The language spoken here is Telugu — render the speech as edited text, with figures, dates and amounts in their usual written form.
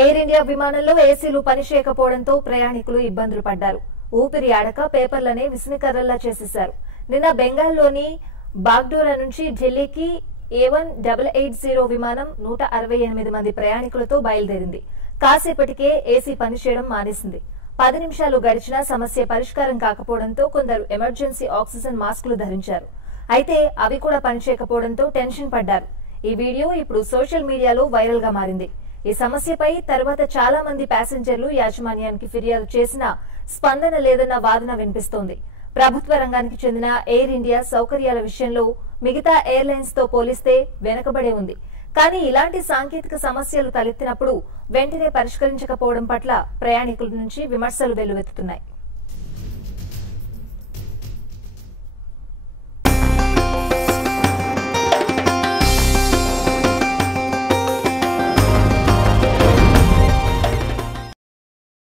ఎయిర్ ఇండియా విమానంలో ఏసీలు పనిచేయకపోవడంతో ప్రయాణికులు ఇబ్బందులు పడ్డారు. ఊపిరి ఆడక పేపర్లనే విసినికర్రల్లా చేసేశారు. నిన్న బెంగాల్లోని బాగ్డోరా నుంచి ఢిల్లీకి A1880 విమానం 168 మంది ప్రయాణికులతో బయలుదేరింది. కాసేపటికే ఏసీ పనిచేయడం మానేసింది. 10 నిమిషాలు గడిచినా సమస్య పరిష్కారం కాకపోవడంతో కొందరు ఎమర్జెన్సీ ఆక్సిజన్ మాస్కులు ధరించారు. అయితే అవి కూడా పనిచేయకపోవడంతో టెన్షన్ పడ్డారు. ఈ వీడియో ఇప్పుడు సోషల్ మీడియాలో వైరల్ గా మారింది. ఈ సమస్యపై తర్వాత చాలా మంది ప్యాసింజర్లు యాజమాన్యానికి ఫిర్యాదు చేసినా స్పందన లేదన్న వాదన వినిపిస్తోంది. ప్రభుత్వ రంగానికి చెందిన ఎయిర్ ఇండియా సౌకర్యాల విషయంలో మిగతా ఎయిర్లైన్స్ తో పోలిస్తే వెనకబడే ఉంది. కానీ ఇలాంటి సాంకేతిక సమస్యలు తలెత్తినప్పుడు వెంటనే పరిష్కరించకపోవడం పట్ల ప్రయాణికుల నుంచి విమర్శలు వెల్లువెత్తుతున్నాయి.